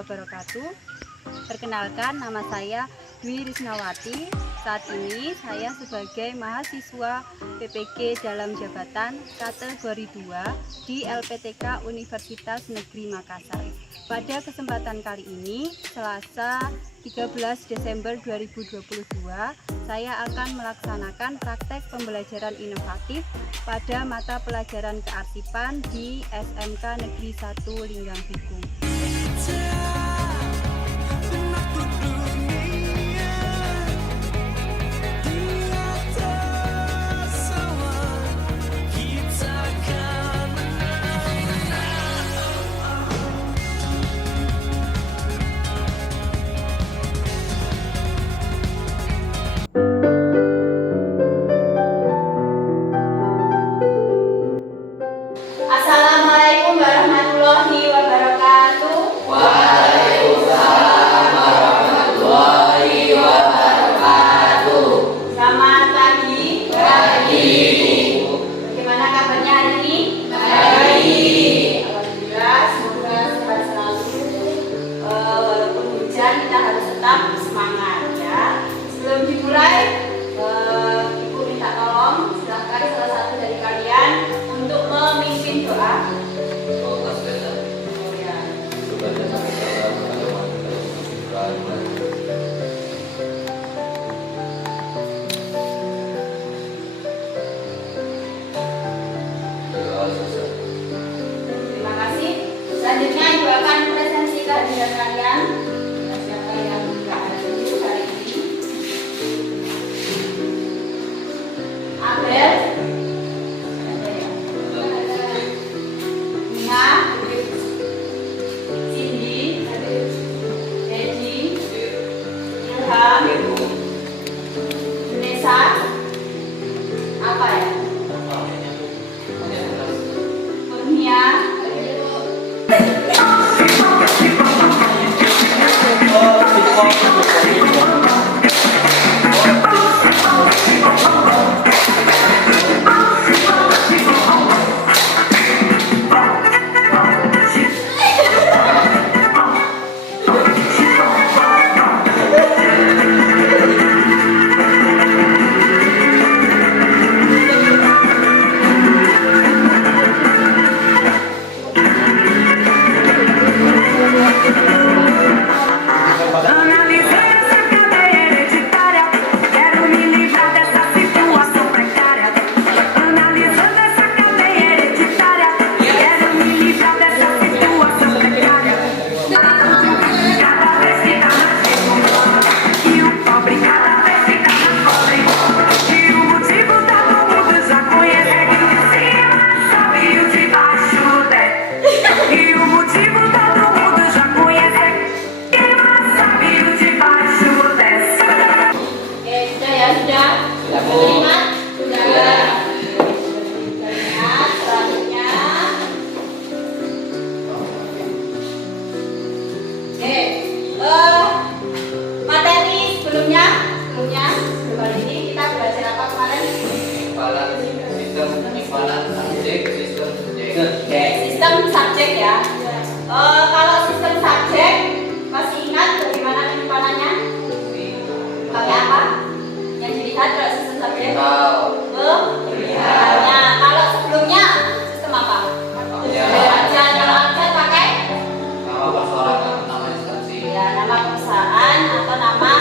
wabarakatuh. Perkenalkan, nama saya Dwi Risnawati. Saat ini saya sebagai mahasiswa PPG dalam jabatan kategori 2 di LPTK Universitas Negeri Makassar. Pada kesempatan kali ini, Selasa 13 Desember 2022, saya akan melaksanakan praktek pembelajaran inovatif pada mata pelajaran kearsipan di SMK Negeri 1 Linggang Bigung. Assalamualaikum warahmatullahi wabarakatuh. Waalaikumsalam warahmatullahi wabarakatuh. Selamat pagi. Pagi. Bagaimana kabarnya hari ini? Baik. Alhamdulillah, semoga sehat selalu. Walaupun hujan, kita harus tetap semangat ya. Sebelum dimulai, Ibu minta tolong silakan salah satu dari kalian untuk memimpin doa. Oh ya. Terima kasih. Selanjutnya Ibu akan presentasi kehadiran kalian. Siapa yang tidak hadir hari ini? Abel, Nina, Cindy, Dedi, Ilham, Nesa, apa ya? Kurnia. Sistem subjek ya. Kalau sistem subjek masih ingat bagaimana penyimpanannya? Pakai apa? Yang dilihat kalau sistem subjek? Nah, kalau sebelumnya sistem apa? Abjad. Kalau abjad pakai? Ya, nama perusahaan atau nama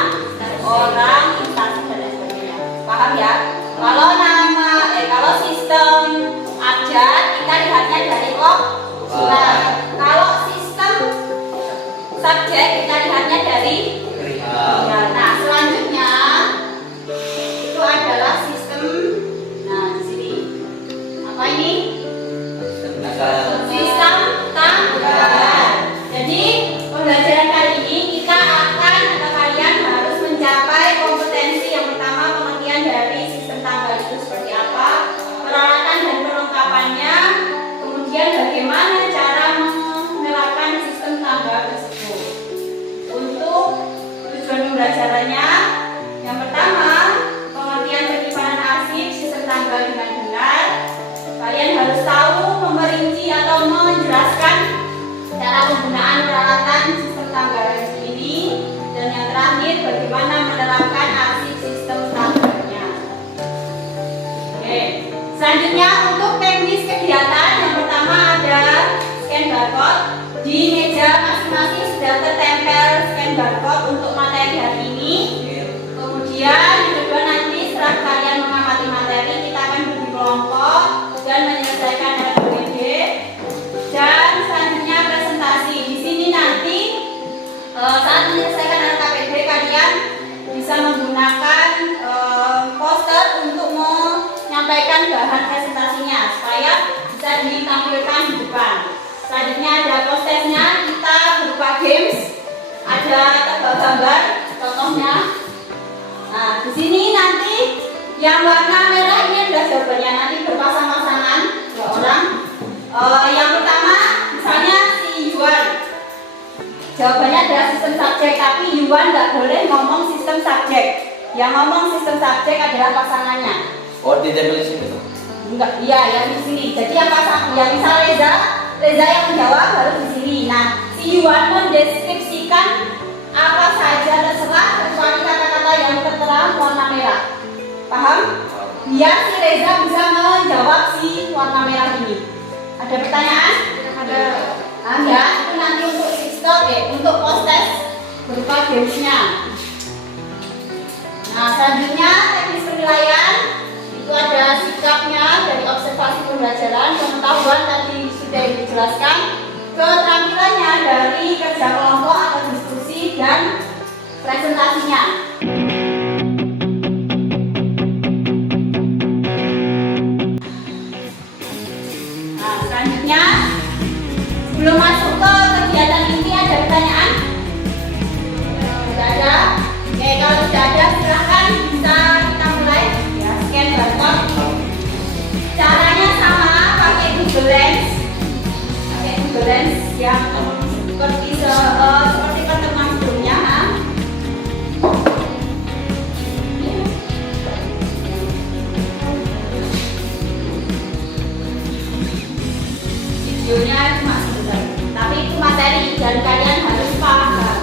orang, instansi dan lain sebagainya. Paham ya? Kalau sistem abjad kita lihatnya dari kok. Nah, kalau sistem subjek kita lihatnya dari ya. Nah, selanjutnya itu adalah sistem. Nah, di sini apa ini? Sistem tanggal. Jadi pembelajaran kali ini kita akan atau kalian harus mencapai kompetensi yang pertama, pengertian dari sistem tanggal itu seperti apa, peralatan dan perlengkapannya, kemudian bagaimana cara menerapkan sistem tanggal tersebut. Untuk tujuan pembelajarannya, yang pertama pengertian penyimpanan arsip sistem tanggal dengan benar. Kalian harus tahu, memperinci atau menjelaskan cara penggunaan peralatan sistem tanggalan ini, dan yang terakhir bagaimana menerapkan arsip sistem standarnya. Oke, selanjutnya untuk teknis kegiatan yang pertama ada scan barcode. Di meja masing-masing sudah tertempel scan barcode untuk materi hari ini. Kemudian yang kedua nanti setelah kalian mengamati materi, kita akan bagi kelompok dan menyelesaikan RPD. Dan selanjutnya presentasi. Di sini nanti saat menyelesaikan RKPD kalian bisa menggunakan poster untuk menyampaikan bahan presentasinya supaya bisa ditampilkan di depan. Selanjutnya ada posternya, kita berupa games, ada tebak gambar, contohnya. Nah, di sini nanti yang warna merah ini adalah jawabannya, nanti berpasang-pasangan 2 orang. Yang pertama misalnya si Yuan, jawabannya adalah sistem subjek, tapi Yuan nggak boleh ngomong sistem subjek. Yang ngomong sistem subjek adalah pasangannya. Oh, di table sini tuh. Enggak, iya yang di sini. Jadi yang pasang, yang misal Reza yang menjawab harus di sini. Nah, si Yuan mendeskripsikan apa saja terserah kecuali kata-kata yang tertera warna merah. Paham? Biar si Reza bisa menjawab si warna merah ini. Ada pertanyaan? Ada. Nah, ya, itu nanti untuk sistem untuk post-test berupa gamesnya. Nah, selanjutnya teknis penilaian itu ada sikapnya dari observasi pembelajaran, pengetahuan tadi sudah dijelaskan, keterampilannya dari kerja kelompok atau diskusi dan presentasinya. Nah, selanjutnya sebelum masuk ke kegiatan ini ada pertanyaan? Tidak ada? Oke, kalau tidak ada silahkan bisa kita mulai ya, scan barcode. Caranya sama, pakai Google Lens. Pakai Google Lens yang seperti pertemuan sebelumnya. Videonya cuma sebentar, tapi itu materi dan kalian harus paham.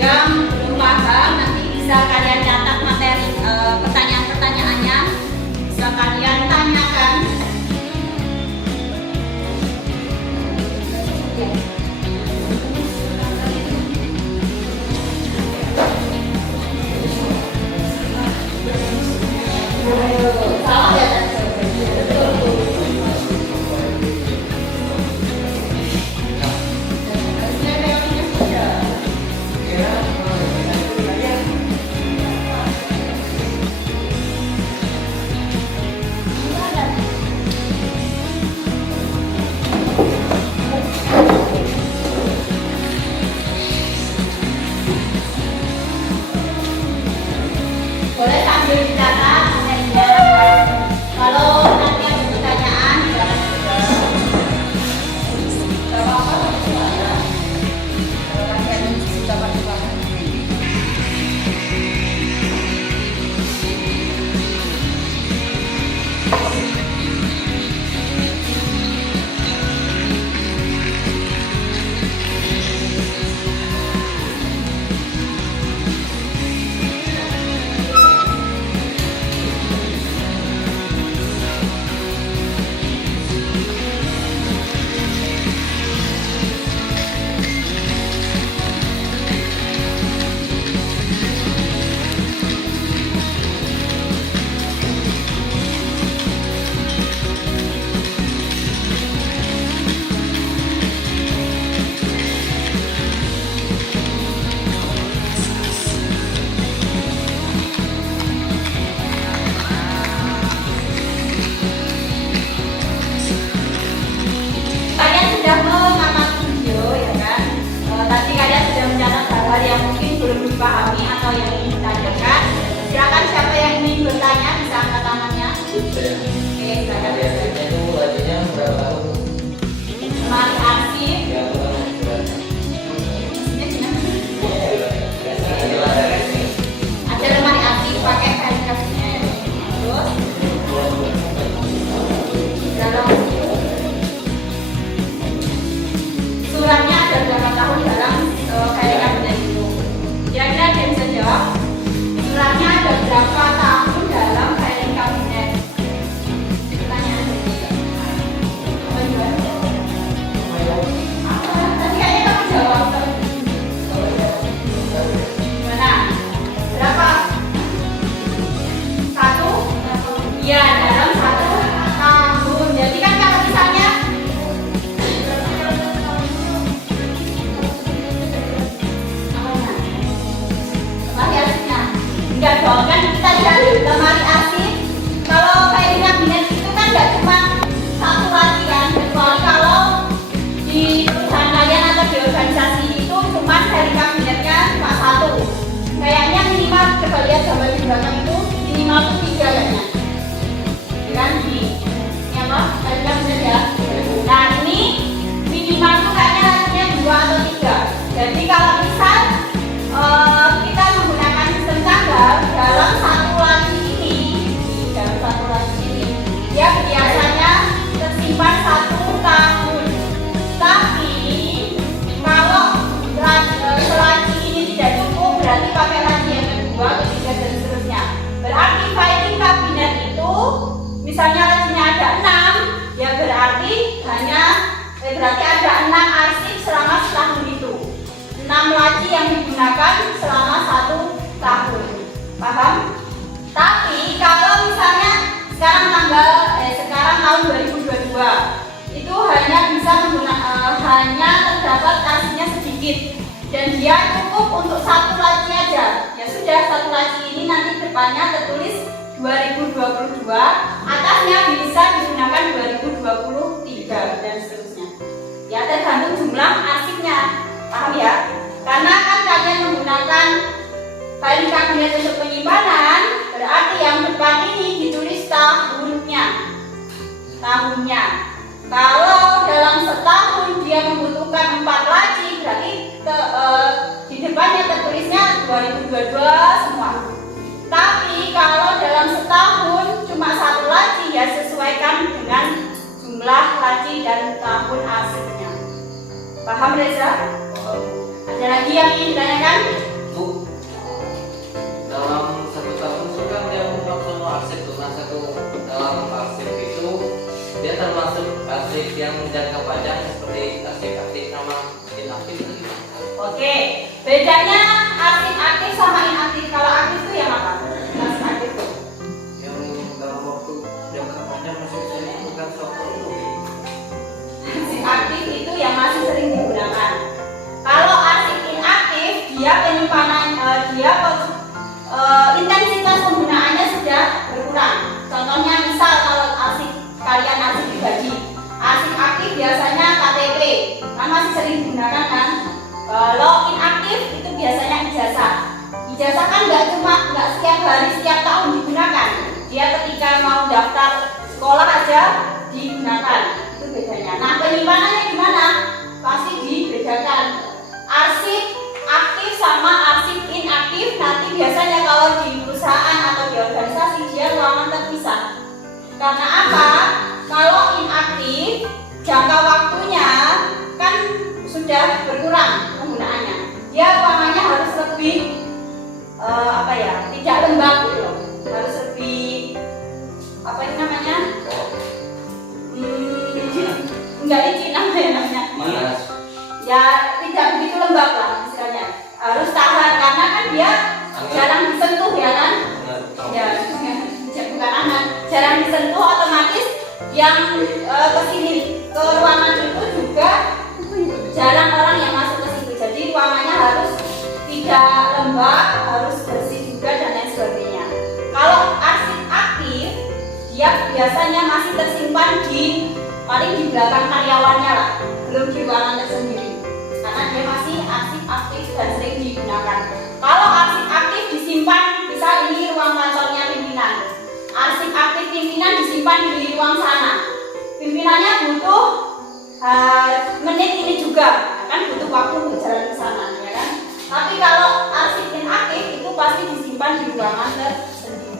Yang belum paham nanti bisa kalian catat materi pertanyaan-pertanyaannya, bisa kalian tanyakan. Salah ya? Boleh sambil dicatat materinya. Kalau nanti ada pertanyaan, tidak apa-apa, ya. Kalau kalian sudah paham. Kalian sudah mengamati video ya kan? Tadi kalian sudah mencatat hal-hal yang mungkin belum dipahami atau yang ingin ditanyakan. Silakan siapa yang ingin bertanya bisa angkat tangannya. Oke, silakan. Itu latihannya berapa tahun? Mari arsip. Ya, Ada lemari arsip pakai kain kabinet. Terus dalam kayaknya minimal coba lihat gambar di belakang itu minimal 3 kayaknya. Kan ini apa? Kalian bisa ya. Nah ini minimal tuh kayaknya lacinya 2 atau 3. Jadi kalau misal kita menggunakan sistem tanggal dalam satu laci ini, dia biasanya tersimpan 1 tahun. Tapi kalau laci ini tidak cukup, berarti pakai laci yang kedua, ketiga dan seterusnya. Berarti filing kabinet itu misalnya lacinya ada 6, ya berarti ada 6 arsip selama setahun itu. 6 laci yang digunakan selama 1 tahun. Paham? Tapi kalau misalnya sekarang tahun 2022 itu hanya terdapat lacinya sedikit dan dia cukup untuk 1 laci aja. Ya sudah, 1 laci ini nanti depannya tertulis 2022, atasnya bisa digunakan 2023 dan seterusnya. Ya tergantung jumlah arsipnya. Paham ya? Karena kan kalian menggunakan filing kabinet untuk penyimpanan, berarti yang depan ini ditulis tahunnya. Kalau dalam setahun dia membutuhkan 4 laci, berarti di depannya tertulisnya 2022 semua. Tapi kalau dalam setahun cuma 1 laci, ya sesuaikan dengan jumlah laci dan tahun arsipnya. Paham Reza? Ada lagi yang ingin ditanyakan? Bu, dalam 1 tahun itu kan dia membuat semua arsip tuh. Nah, dalam arsip itu dia termasuk arsip yang jangka panjang seperti arsip aktif sama inaktif itu gimana? Oke, bedanya arsip aktif sama inaktif. Kalau aktif itu yang apa? Arsip aktif Yang dalam waktu jangka panjang masih bisa digunakan software itu. arsip aktif itu yang masih sering digunakan. Kalau arsip inaktif, dia penyimpanan intensitas penggunaannya sudah berkurang. Contohnya misal kalau kalian arsip pribadi, arsip aktif biasanya KTP, kan masih sering digunakan kan. Kalau inaktif itu biasanya ijazah. Ijazah kan nggak setiap hari, setiap tahun digunakan. Dia ketika mau daftar sekolah aja digunakan. Itu bedanya. Nah penyimpanannya gimana? Pasti dibedakan. Arsip aktif sama arsip inaktif nanti biasanya kalau di perusahaan atau di organisasi dia ruangan terpisah. Karena apa? Kalau inaktif jangka waktunya kan sudah berkurang penggunaannya. Dia ruangannya harus lebih tidak lembab gitu loh. Harus lebih namanya? Enggak licin namanya. Panas. Ya tidak begitu lembab lah istilahnya. Harus tahan karena kan dia jarang disentuh ya kan? Ya, bukan aman. Jarang disentuh, otomatis yang kesini ke ruangan itu juga jarang orang yang masuk ke situ. Jadi ruangannya harus tidak lembab, harus bersih juga dan lain sebagainya. Kalau arsip aktif, dia biasanya masih tersimpan paling di belakang karyawannya lah, belum di ruangan tersendiri. Karena dia masih arsip aktif dan sering digunakan. Kalau arsip aktif disimpan, misal ini ruang kantornya pimpinan. Arsip aktif pimpinan disimpan di ruang sana. Pimpinannya butuh menit ini juga, kan butuh waktu untuk jalan ke sana, ya kan? Tapi kalau arsip inaktif itu pasti disimpan di ruangan tersendiri.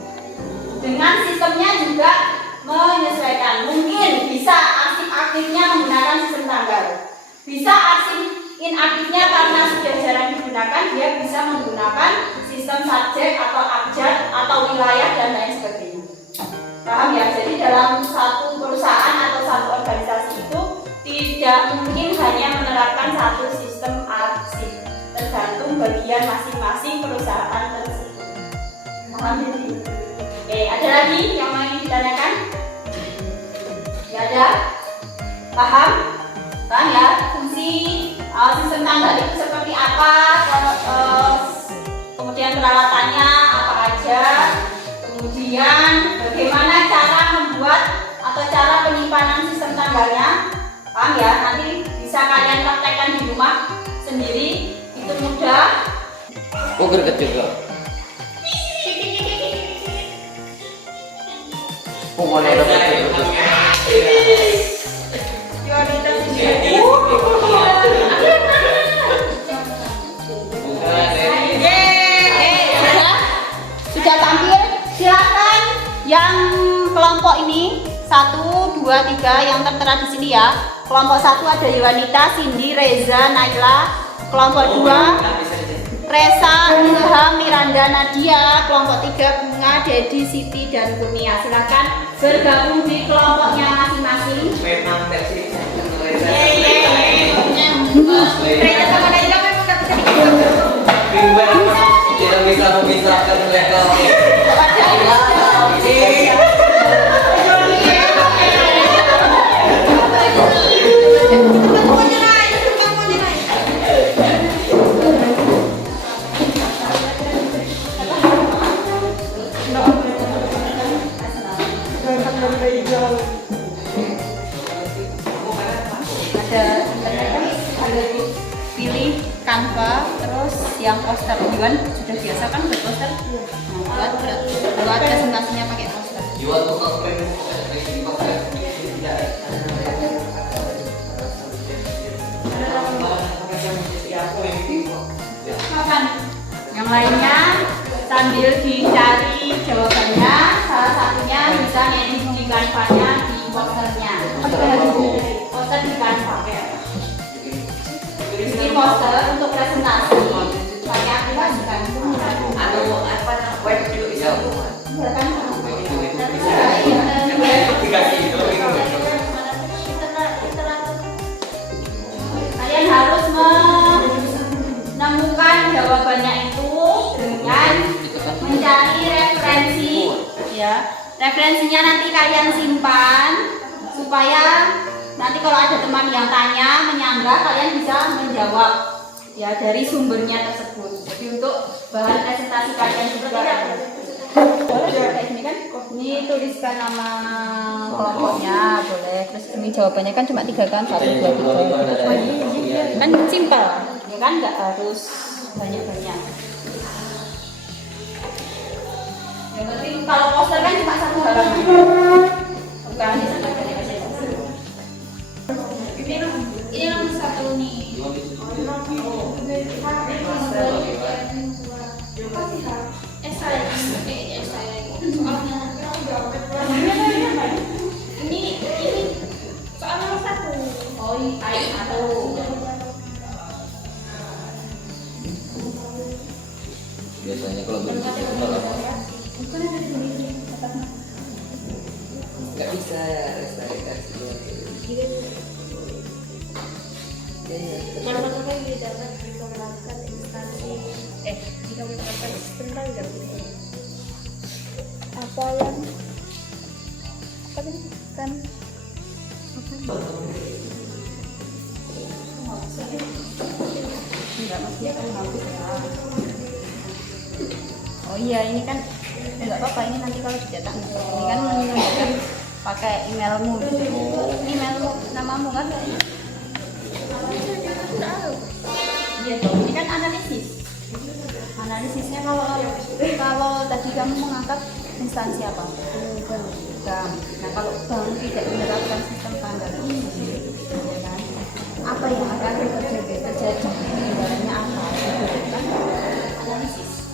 Dengan sistemnya juga menyesuaikan. Mungkin bisa arsip aktifnya menggunakan sistem tanggal. Bisa arsip inaktifnya karena sudah jarang digunakan, dia bisa menggunakan sistem subjek atau abjad atau wilayah dan lain sebagainya. Paham ya? Jadi dalam satu perusahaan atau satu organisasi itu tidak mungkin hanya menerapkan satu sistem arsip, tergantung bagian masing-masing perusahaan tersebut. Paham ya? Oke, ada lagi yang mau ditanyakan? Ya ada? Paham? Paham ya? Fungsi sistem tanggal itu seperti apa? Kemudian peralatannya apa aja? Kemudian bagaimana cara membuat atau cara penyimpanan sistem tanggalnya? Paham ya? Nanti bisa kalian praktekkan di rumah sendiri, itu mudah. Oh, greget juga. Oh, boleh greget. Sudah tampil, silakan yang kelompok ini 1, 2, 3 yang tertera di sini ya. Kelompok 1 ada Yohanita, Cindy, Reza, Naila. Kelompok 2 Resa, Ilham, Miranda, Nadia. Kelompok 3 Bunga, Dedi, Siti, dan Kurnia. Silakan bergabung di kelompoknya masing-masing. Memang versi Reza sama Naila memang gak bisa tidak bisa memisahkan mereka. ada pilih Canva, terus yang poster Yuan sudah biasa kan buat poster. Nah, buat presentasinya pakai poster. Jual tukang frame. Yang lainnya sambil dicari jawabannya, salah satunya bisa ngedit di Canva-nya di posternya. Poster di Canva. Ini poster untuk presentasi pakai aplikasi Canva. Web itu bisa. Iya kan? Kalian harus menemukan jawabannya itu dengan mencari referensi, ya. Referensinya nanti kalian simpan supaya nanti kalau ada teman yang tanya, menyanggah, kalian bisa menjawab ya dari sumbernya tersebut. Jadi untuk bahan presentasi kalian juga boleh kayak gini kan? Ini tuliskan nama kelompoknya, boleh. Terus ini jawabannya kan cuma 3 kan, 1, 2, 3. Kan simpel, ya kan? Nggak harus banyak-banyak. Yang penting kalau poster kan cuma 1 halaman. Bukan ini nomor 1 nih. Ini soal nomor 1. Oh, ini 1. Biasanya kalau begitu lama. Nggak bisa ya, Mana-mana yang dapat dikeluarkan instansi dikeluarkan tentang apa yang kan Oh iya, ini kan nggak apa-apa, ini nanti kalau dicetak ini kan menunjukkan pakai emailmu. Emailmu, namamu kan? Iya dong, ini kan analisis. Analisisnya kalau tadi kamu mengangkat instansi apa? Bank. Nah, kalau bank tidak menerapkan sistem tanggal ini, ya kan? Apa yang akan terjadi? Kendalanya apa? Itu kan analisis.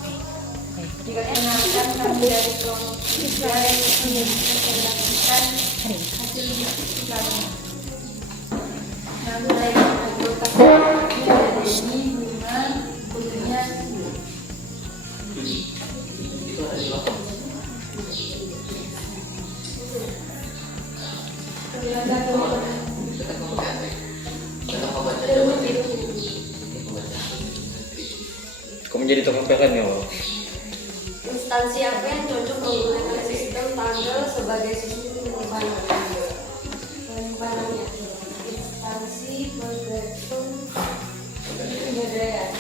Jika mengenalkan kami dari kelompok yang menjelaskan hasil investigasi. Nah, mulai anggota ada ini Bunga, Putrinya Kamu jadi tukang PLN ya, Wal? instansi apa yang cocok menggunakan sistem tanggal sebagai sistem penyimpanannya? Instansi bergantung penyelesaian.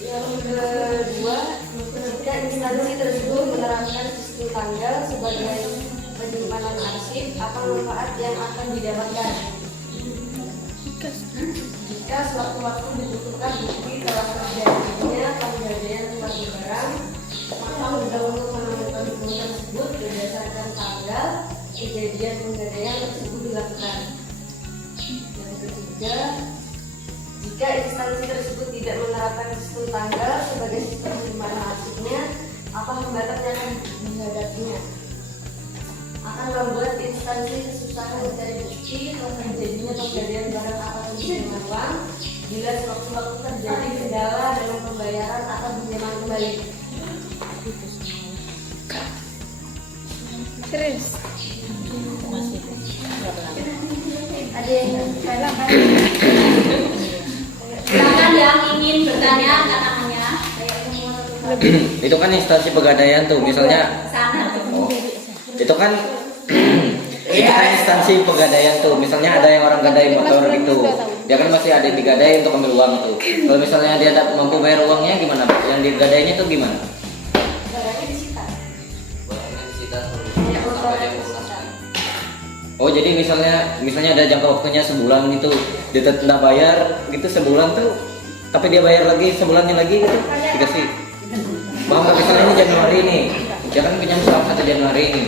Yang kedua, jika instansi tersebut menerapkan sistem tanggal sebagai penyimpanan arsip, apa manfaat yang akan didapatkan? Jika jika sewaktu-waktu dibutuhkan bukti telah terjadinya penggadaian suatu barang, maka untuk menentukan hukum tersebut berdasarkan tanggal kejadian penggadaian tersebut dilakukan. Yang ketiga, jika instansi tersebut tidak menerapkan sistem tanggal sebagai sistem penerimaan arsipnya, apa hambatan yang akan dihadapinya? Akan membuat instansi kesusahan mencari bukti telah terjadinya penggadaian barang atau pinjaman uang bila sewaktu-waktu terjadi kendala dalam pembayaran atau pinjaman kembali. Terus Ada yang Silakan yang ingin bertanya angkat tangannya. Itu kan instansi pegadaian tuh, misalnya Sana. itu kan itu kan instansi pegadaian tuh, misalnya ada yang orang gadai motor gitu, dia kan masih ada yang digadai untuk ambil uang tuh. Kalau misalnya dia tak mampu bayar uangnya gimana, yang digadainya tuh gimana? barangnya disita. Barangnya disita Ya, sampai dia melunaskan. Oh jadi misalnya ada jangka waktunya sebulan gitu, dia tidak bayar gitu sebulan tuh, tapi dia bayar lagi sebulannya lagi gitu, dikasih. Mau nggak, misalnya ini Januari nih, dia kan pinjam selama 1 Januari ini,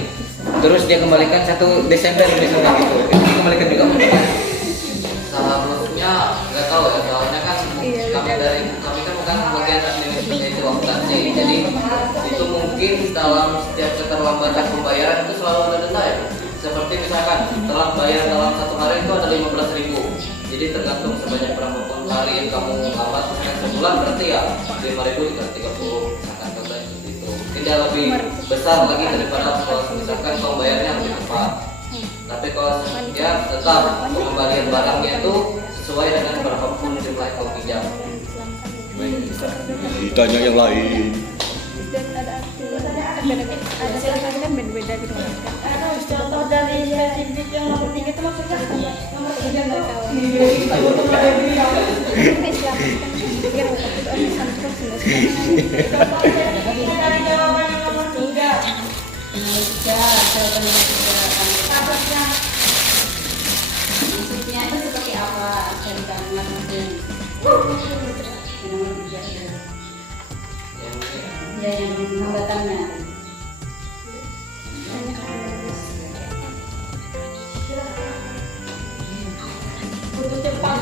terus dia kembalikan 1 Desember misalnya gitu, itu dikembalikan juga. Seharusnya nggak tahu ya, soalnya kan kami kan bukan bagian administrasi akuntansi, jadi itu mungkin dalam setiap keterlambatan pembayaran itu selalu ada denda ya. Seperti misalkan telat bayar dalam 1 hari itu ada 15.000, jadi tergantung sebanyak berapa pun hari yang kamu lambat, misalkan sebulan berarti ya 5.000 dikali 30, misalkan contohnya seperti itu. Tidak lebih besar lagi daripada kalau misalkan kamu bayarnya lebih cepat. Tapi kalau ya tetap pengembalian barangnya itu sesuai dengan berapapun jumlah yang kau pinjam. Ditanya yang lain. ada silakan kan beda-beda gitu. Contoh dari spesifik yang nomor 3 itu maksudnya nomor 3 nggak tahu. Dari jawaban yang nomor 3. Maksudnya itu seperti apa? Dari kalimat mungkin. Ya yang hambatannya. Butuh cepat.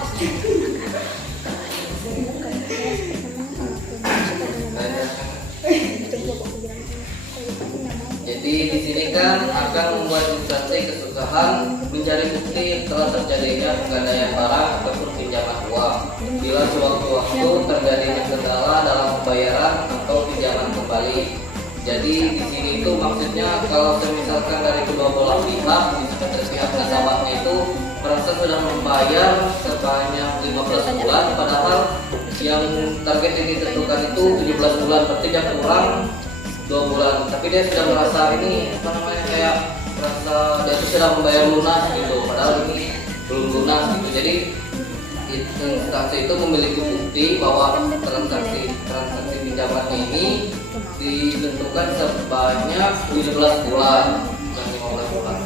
Jadi di sini kan akan membuat instansi kesusahan mencari bukti telah terjadinya penggadaian barang ataupun pinjaman uang bila sewaktu-waktu terjadinya kendala dalam pembayaran atau pinjaman kembali. Jadi di sini itu maksudnya kalau misalkan dari kedua belah pihak, misalkan dari pihak nasabahnya itu merasa sudah membayar sebanyak 15 bulan, padahal yang target yang ditentukan itu 17 bulan, berarti dia kurang 2 bulan. Tapi dia sudah merasa ini apa namanya, kayak merasa dia itu sudah membayar lunas gitu, padahal ini belum lunas gitu. Jadi instansi itu memiliki bukti bahwa transaksi pinjamannya ini ditentukan sebanyak 17 bulan, bukan 15 bulan.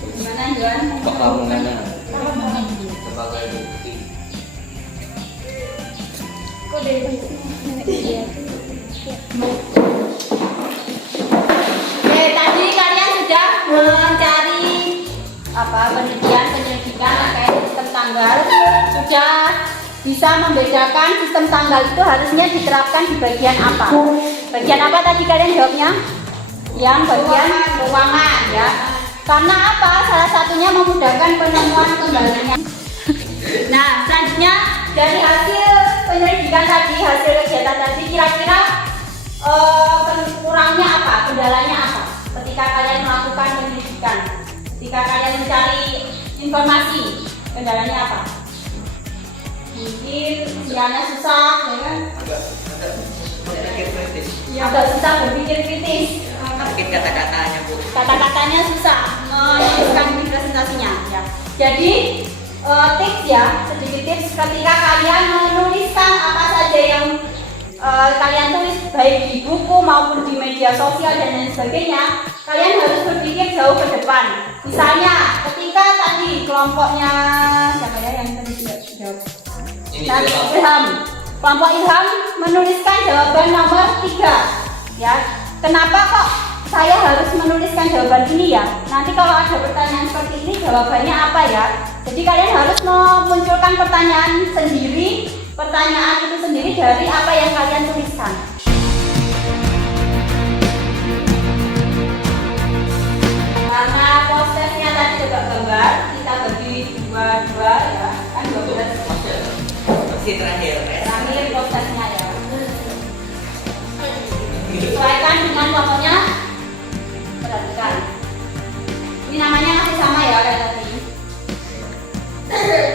Gimana Juan? Pekamungannya sebagai bukti. Kok dari Oke, tadi kalian sudah mencari penyelidikan terkait sistem tanggal, sudah bisa membedakan sistem tanggal itu harusnya diterapkan di bagian apa? Bagian apa tadi kalian jawabnya? Yang bagian keuangan ya. Karena apa? Salah satunya memudahkan penemuan kembalinya. Nah, selanjutnya dari hasil penyelidikan tadi, hasil kegiatan tadi, kira-kira kurangnya apa? Kendalanya apa? Ketika kalian melakukan penyelidikan, ketika kalian mencari informasi, kendalanya apa? Mungkin sinyalnya susah, ya kan? Agak susah berpikir kritis. Mungkin kata-katanya Bu. Kata-katanya susah menuliskan di presentasinya ya. Jadi tips ya, sedikit tips ketika kalian menuliskan apa saja yang kalian tulis baik di buku maupun di media sosial dan lain sebagainya, kalian harus berpikir jauh ke depan. Misalnya ketika tadi kelompoknya siapa ya yang tadi tidak jawab? Ini Nah, Ilham. Ilham. Kelompok Ilham menuliskan jawaban nomor 3. Ya. Kenapa kok saya harus menuliskan jawaban ini ya? Nanti kalau ada pertanyaan seperti ini jawabannya apa ya? Jadi kalian harus memunculkan pertanyaan sendiri, pertanyaan itu sendiri dari apa yang kalian tuliskan. Karena prosesnya tadi juga gambar, kita bagi dua ya, kan 12. Masih terakhir. Terakhir prosesnya ya. Sesuaikan dengan fotonya. Perhatikan. Ini namanya masih sama ya kayak tadi.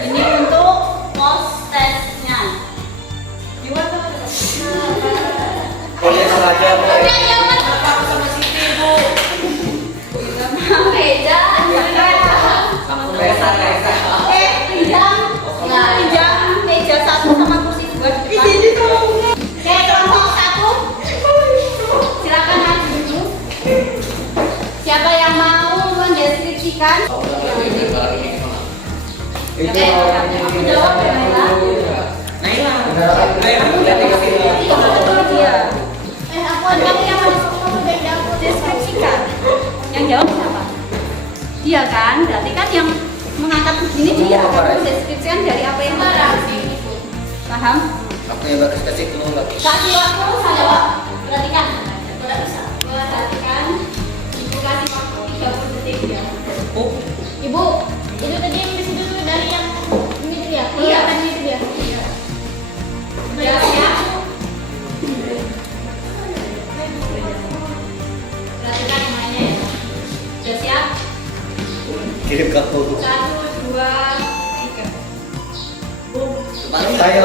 Ini untuk prosesnya. Boleh sengaja, Bu. Beda. Resa. Pinjam meja 1 sama kursi 2 di depan. Oke, kelompok 1. Silakan maju dulu. Siapa yang mau mendeskripsikan? Itu Aku jawab ya, Naila. Kamu lihat di sini. Betul dia. Aku yang harus deskripsikan. Yang jawab siapa? Dia kan, berarti kan yang mengangkat begini dia. Kamu deskripsikan dari apa yang ada. Paham? Aku yang bagus kasih dulu lagi. Kasih waktu saya jawab. Perhatikan. Tidak bisa. Perhatikan. Ibu kasih waktu 30 detik ya. Ibu, itu tadi yang di situ tuh dari yang ini dia. Iya. Tadi itu dia. Ya, ya. Perhatikan yang mainnya ya. Sudah siap? Kirim ke aku. 1, 2, 3. Tayo.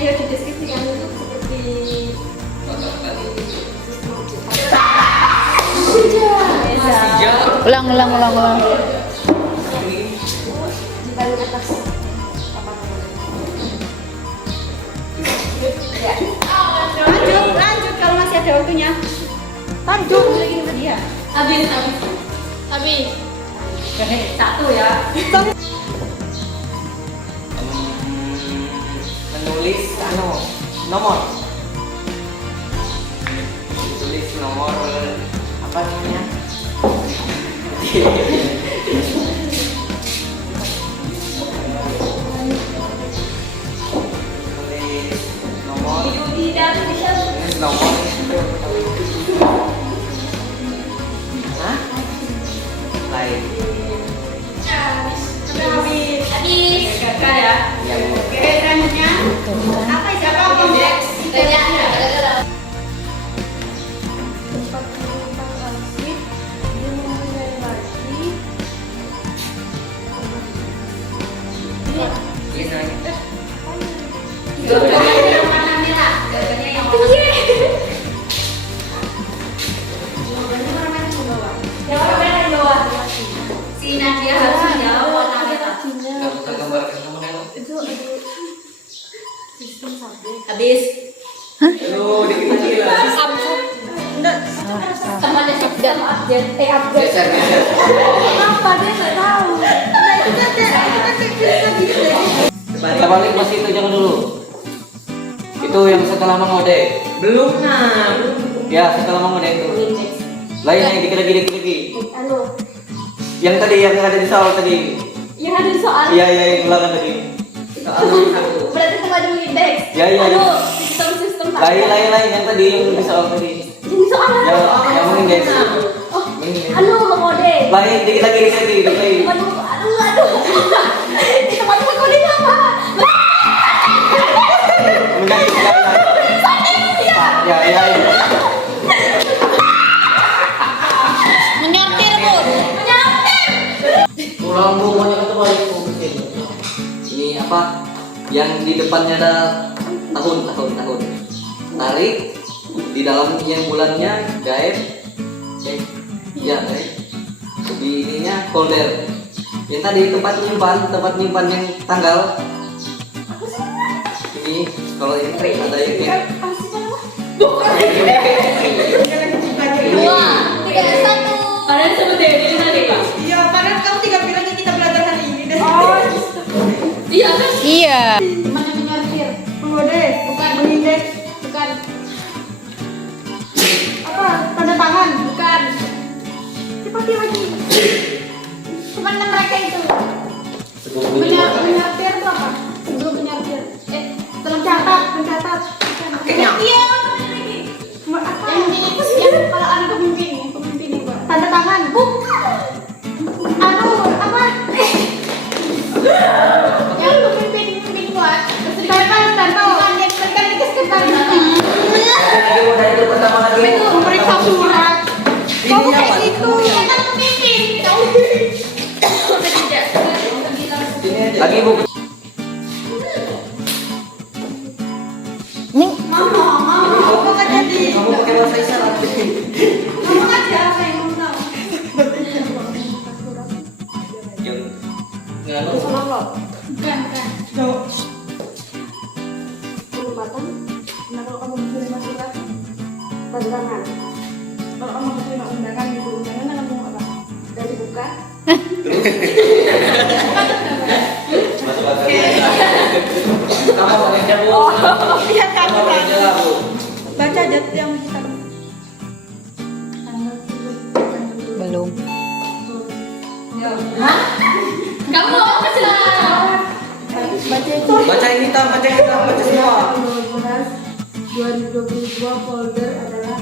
Ayo dideskripsikan dulu seperti Ulang. di paling atas. Ya. Lanjut kalau masih ada waktunya. Lanjut lagi ke dia. Habis. Satu ya. Menulis nomor. Tulis nomor apa namanya? Tulis nomor. Tidak bisa. Tulis nomor. Hah? Lain. Habis. Gagal ya. Ya. Oke, selanjutnya. Apa siapa indeks? Tulis aja. Jawabannya yang warna merah. Jawabannya yang warna merah. Jawabannya di bawah. Si Nadia harus menjawab warna merah. Kita gambar ke kamu kan? Habis. Aduh, dikit lagi lah. Temannya sudah update. Geser. Apa dia nggak tahu? Kita balik pas itu jangan dulu. Itu yang setelah mengode. Belum. Ya, setelah mengode itu. Lain dikit lagi. Yang tadi yang ada di soal tadi. Yang ada soal. Iya, yang ulangan tadi. Berarti sama dulu indeks. Ya. Sistem. Lain yang tadi yang di soal tadi. Ini soal apa? Yang mengindeks. Oh, mengode. Lain dikit lagi. Aduh. Teman mengode apa? Ya. Menyortir, Bu. Pulang rumahnya itu balik ini apa? Yang di depannya ada tahun. Tarik di dalamnya bulannya gaib. Ya, gaib. Di ininya folder. Yang tadi tempat nyimpan yang tanggal. Ini kalau ini ada yang Dua, tiga, satu. Kalian sebutin. Iya. Teman yang menyortir. Mengode. Bukan. Mengindeks. Bukan. Apa? Tanda tangan. Bukan. Cepati lagi. Teman mereka itu. Menyortir itu apa? Sebelum menyortir. Mencatat. Mencatat. Iya. Apa? Yang kalau ada pemimpin yang buat. Tanda tangan. Bukan. Anu, apa? Yang pemimpin buat. Stempel, stempel. Bukan yang mereka dikasih Lagi udah itu pertama lagi. Itu memeriksa surat. Kamu Ininya kayak apa? gitu. Yang kan pemimpin. Tahu? Tidak. Ini aja. Lagi bu. Kamu kan jadi. Kamu pakai bahasa isyarat. Kamu aja apa yang kamu tahu? Yang nganu. Bukan. Jauh. Penempatan. Nah kalau kamu menerima surat tanda tangan. Kalau kamu menerima undangan gitu, undangan kamu apa? Dari buka. Masuk akal. Kamu pakai jabu. Iya kamu Kamu pakai jabu. baca aja yang kita. Belum. Kamu ngomong kecil. Baca itu. Baca yang hitam, baca semua. 2022 folder adalah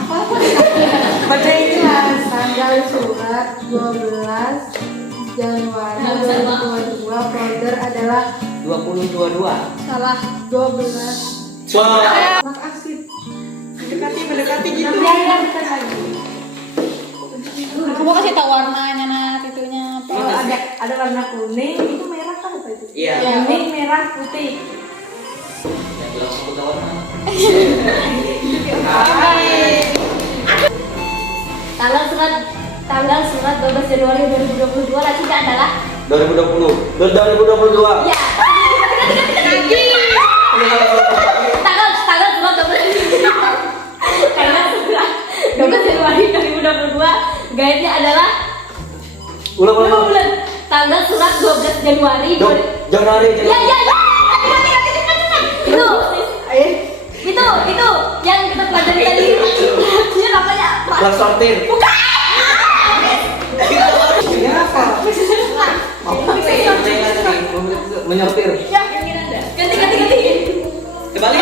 apa? Baca ini lah. Tanggal surat 12 Januari 2022 folder adalah 2022. salah 12 Wah. anak aktif. Mendekati gitu. Dekat lagi. Kamu kasih tahu warnanya nah itunya. Kalau ada warna kuning itu merah kan apa itu? Iya. Kuning, merah, putih. Yang bilang kamu tahu mana? Tanggal surat 12 Januari 2022 lacinya adalah 2020. 2022. ya. Tanggal surat 12 Januari 2022 guide-nya adalah Ulang. bulan. Tanggal surat 12 Januari Januari. Ya. Itu yang kita pelajari tadi. Dia namanya apa? Kelas sortir. Bukan. Ini apa? Menyortir. Ya, ganti. Kembali.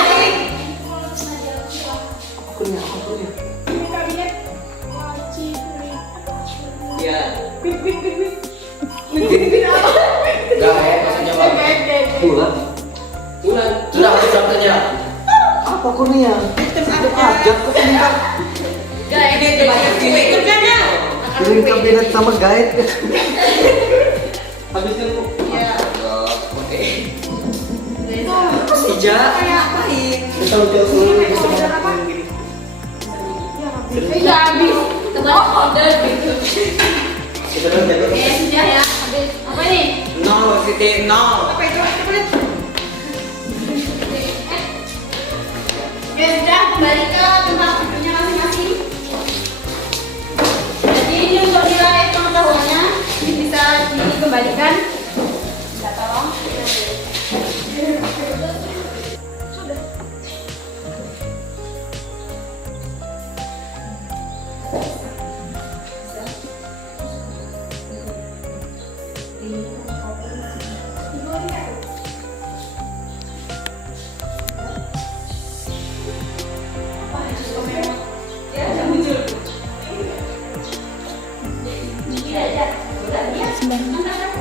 Iya. Gaet maksudnya apa? Bulan. Sudah habis waktunya. Apa kurnia? Ajak ke peningkat. Kirim kabinet sama gaet. Habisnya bu. Iya. Oke. Sija. Kayak apain? Tahu jauh bisa apa? gini. Iya, habis. Kemarin order gitu. Kita kan jaga. Oke, sudah ya. Habis. Apa ini? Nol, Siti, nol. Apa itu? Coba lihat. Oke, sudah kembali ke tempat duduknya masing-masing. Jadi ini untuk nilai pengetahuannya ini bisa dikembalikan. Minta tolong.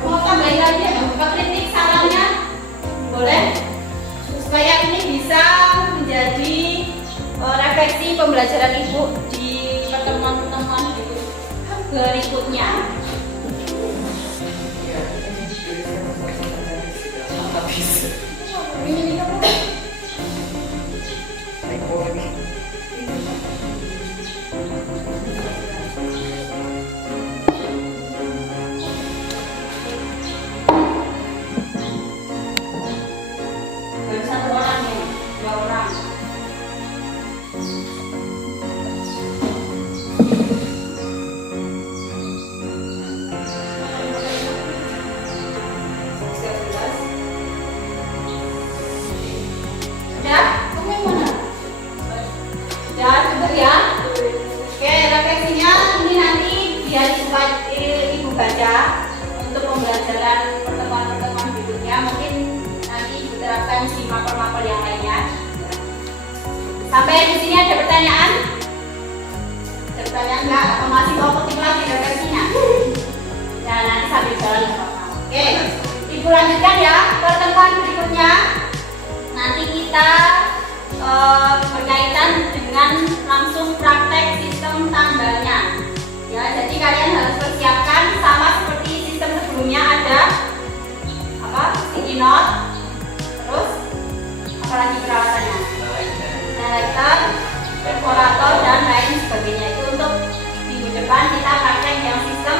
Mau tambahin lagi ya, buka kritik sarannya boleh supaya ini bisa menjadi refleksi pembelajaran ibu di pertemuan-pertemuan berikutnya. Baru satu orang ya, 2 orang. jalan pertemuan-pertemuan berikutnya. Mungkin nanti Ibu terapkan di mapel-mapel yang lainnya. Sampai di sini ada pertanyaan? Ada pertanyaan enggak? Atau masih mau ketik lagi referensinya? Nah, nanti sambil jalan nggak apa-apa. Oke, Ibu lanjutkan ya pertemuan berikutnya. Nanti kita berkaitan dengan langsung praktek sistem tanggalnya. Ya, jadi kalian harus persiapkan sama seperti sistem sebelumnya, ada apa? Sticky note, terus apa lagi peralatannya? Selector, perforator dan lain sebagainya. Itu untuk minggu depan kita praktek yang sistem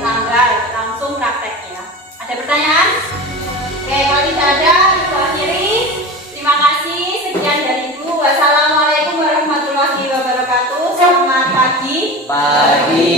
tanggal langsung praktek ya. Ada pertanyaan? Oke, kalau tidak ada, Ibu akhiri. Terima kasih. Sekian dari Ibu. Wassalamualaikum warahmatullahi wabarakatuh. Selamat pagi. Pagi.